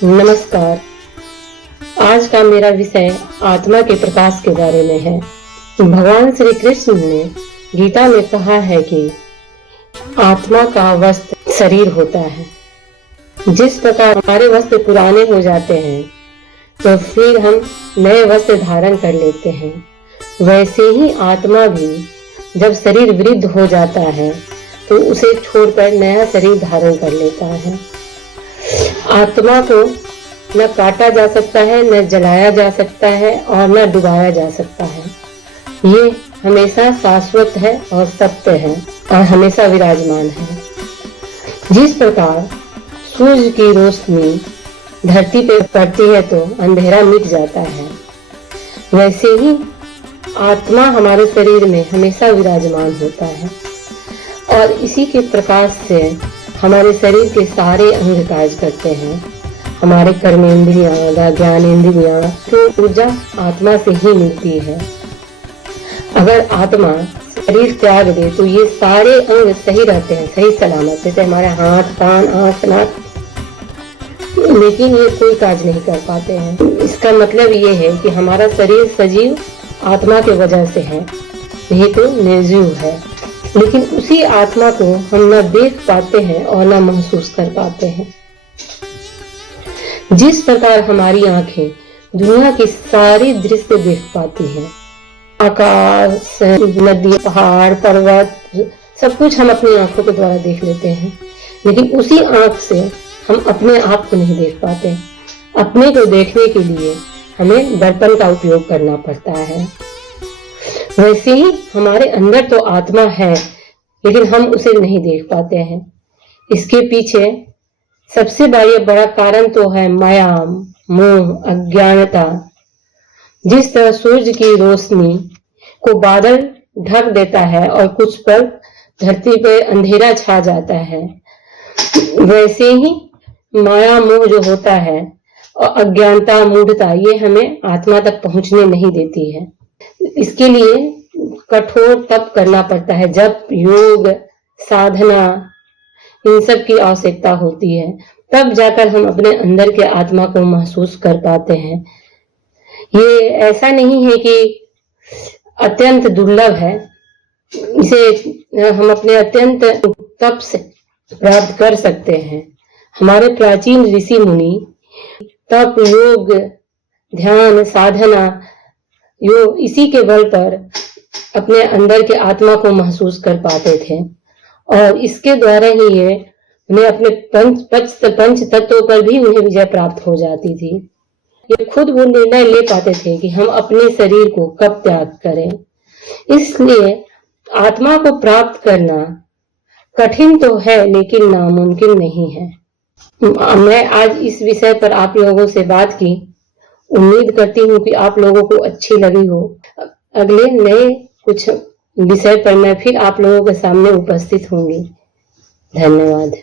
नमस्कार। आज का मेरा विषय आत्मा के प्रकाश के बारे में है। भगवान श्री कृष्ण ने गीता में कहा है कि आत्मा का वस्त्र शरीर होता है। जिस प्रकार हमारे वस्त्र पुराने हो जाते हैं तो फिर हम नए वस्त्र धारण कर लेते हैं, वैसे ही आत्मा भी जब शरीर वृद्ध हो जाता है तो उसे छोड़कर नया शरीर धारण कर लेता है। आत्मा को न काटा जा सकता है, न जलाया जा सकता है और न डुबाया जा सकता है। ये हमेशा शाश्वत है और सत्य है और हमेशा विराजमान है। जिस प्रकार सूर्य की रोशनी धरती पे पड़ती है तो अंधेरा मिट जाता है, वैसे ही आत्मा हमारे शरीर में हमेशा विराजमान होता है और इसी के प्रकाश से हमारे शरीर के सारे अंग कार्य करते हैं। हमारे कर्मेंद्रियां, ज्ञानेंद्रियां तो ऊर्जा आत्मा से ही मिलती है। अगर आत्मा शरीर त्याग दे तो ये सारे अंग सही रहते हैं, सही सलामत, जैसे हमारे हाथ, कान, आंख, नाक, लेकिन ये कोई कार्य नहीं कर पाते हैं। इसका मतलब ये है कि हमारा शरीर सजीव आत्मा के वजह से है, नहीं तो निर्जीव है। लेकिन उसी आत्मा को हम न देख पाते हैं और न महसूस कर पाते हैं। जिस प्रकार हमारी आंखें दुनिया की सारी दृश्य देख पाती हैं, आकाश, नदी, पहाड़, पर्वत, सब कुछ हम अपनी आंखों के द्वारा देख लेते हैं, लेकिन उसी आंख से हम अपने आप को नहीं देख पाते। अपने को देखने के लिए हमें दर्पण का उपयोग करना पड़ता है। वैसे ही हमारे अंदर तो आत्मा है, लेकिन हम उसे नहीं देख पाते हैं। इसके पीछे सबसे बड़ा कारण तो है माया, मोह, अज्ञानता। जिस तरह सूरज की रोशनी को बादल ढक देता है और कुछ पल धरती पर अंधेरा छा जाता है, वैसे ही माया, मोह जो होता है और अज्ञानता, मूढ़ता, ये हमें आत्मा तक पहुंचने नहीं देती है। इसके लिए कठोर तप करना पड़ता है, जप, योग, साधना, इन सब की आवश्यकता होती है। तब जाकर हम अपने अंदर के आत्मा को महसूस कर पाते हैं। ये ऐसा नहीं है कि अत्यंत दुर्लभ है, इसे हम अपने अत्यंत तप से प्राप्त कर सकते हैं। हमारे प्राचीन ऋषि मुनि तप, योग, ध्यान, साधना, योग, इसी के बल पर अपने अंदर के आत्मा को महसूस कर पाते थे और इसके द्वारा ही ये उन्हें अपने पंच तत्वों पर भी उन्हें विजय प्राप्त हो जाती थी। ये खुद वो निर्णय ले पाते थे कि हम अपने शरीर को कब त्याग करें। इसलिए आत्मा को प्राप्त करना कठिन तो है, लेकिन नामुमकिन नहीं है। मैं आज इस विषय पर आप लोगों से बात की। उम्मीद करती हूँ कि आप लोगों को अच्छी लगी हो। अगले नए कुछ विषय पर मैं फिर आप लोगों के सामने उपस्थित होंगी। धन्यवाद।